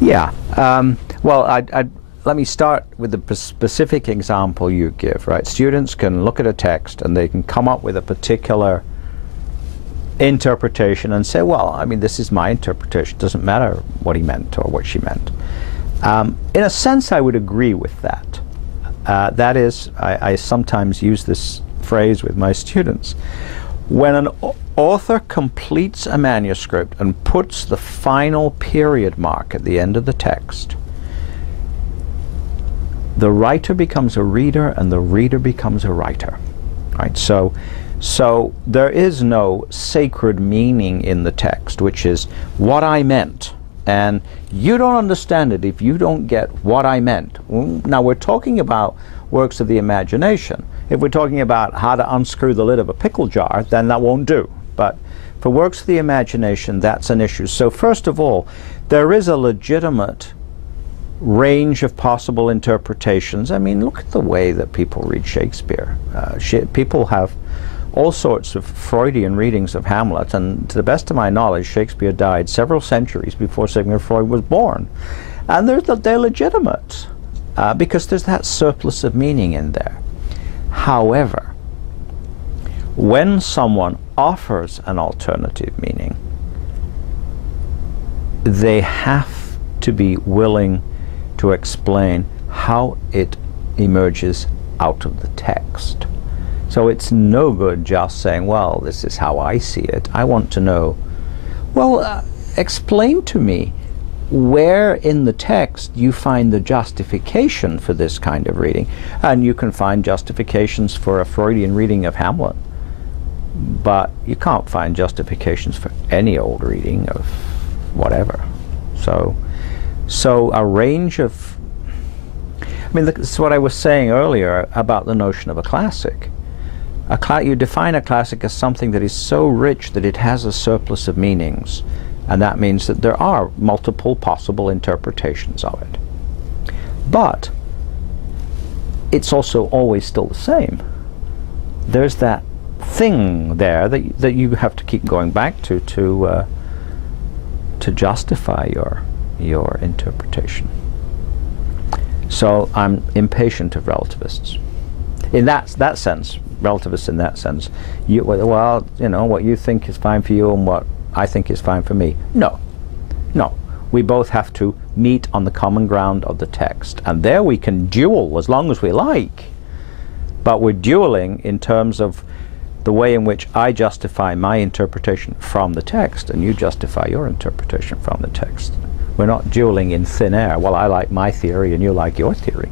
Yeah. Well, let me start with the specific example you give, right? Students can look at a text and they can come up with a particular interpretation and say, well, I mean, this is my interpretation. It doesn't matter what he meant or what she meant. In a sense, I would agree with that. That is, I sometimes use this phrase with my students. When an author completes a manuscript and puts the final period mark at the end of the text, the writer becomes a reader and the reader becomes a writer, right? So there is no sacred meaning in the text, which is what I meant, and you don't understand it if you don't get what I meant. Now we're talking about works of the imagination. If we're talking about how to unscrew the lid of a pickle jar, then that won't do. But for works of the imagination, that's an issue. So first of all, there is a legitimate range of possible interpretations. I mean, look at the way that people read Shakespeare. People have all sorts of Freudian readings of Hamlet, and to the best of my knowledge, Shakespeare died several centuries before Sigmund Freud was born. And they're legitimate because there's that surplus of meaning in there. However, when someone offers an alternative meaning, they have to be willing to explain how it emerges out of the text. So it's no good just saying, well, this is how I see it. I want to know, well, explain to me where in the text you find the justification for this kind of reading. And you can find justifications for a Freudian reading of Hamlet, but you can't find justifications for any old reading of whatever. So a range of, I mean, this is what I was saying earlier about the notion of a classic. You define a classic as something that is so rich that it has a surplus of meanings, and that means that there are multiple possible interpretations of it. But it's also always still the same. There's that thing there that you have to keep going back to justify your interpretation. So I'm impatient of relativists. In that sense, relativists in that sense, well, you know, what you think is fine for you and what I think is fine for me. No. We both have to meet on the common ground of the text. And there we can duel as long as we like. But we're dueling in terms of the way in which I justify my interpretation from the text and you justify your interpretation from the text. We're not dueling in thin air. Well, I like my theory and you like your theory.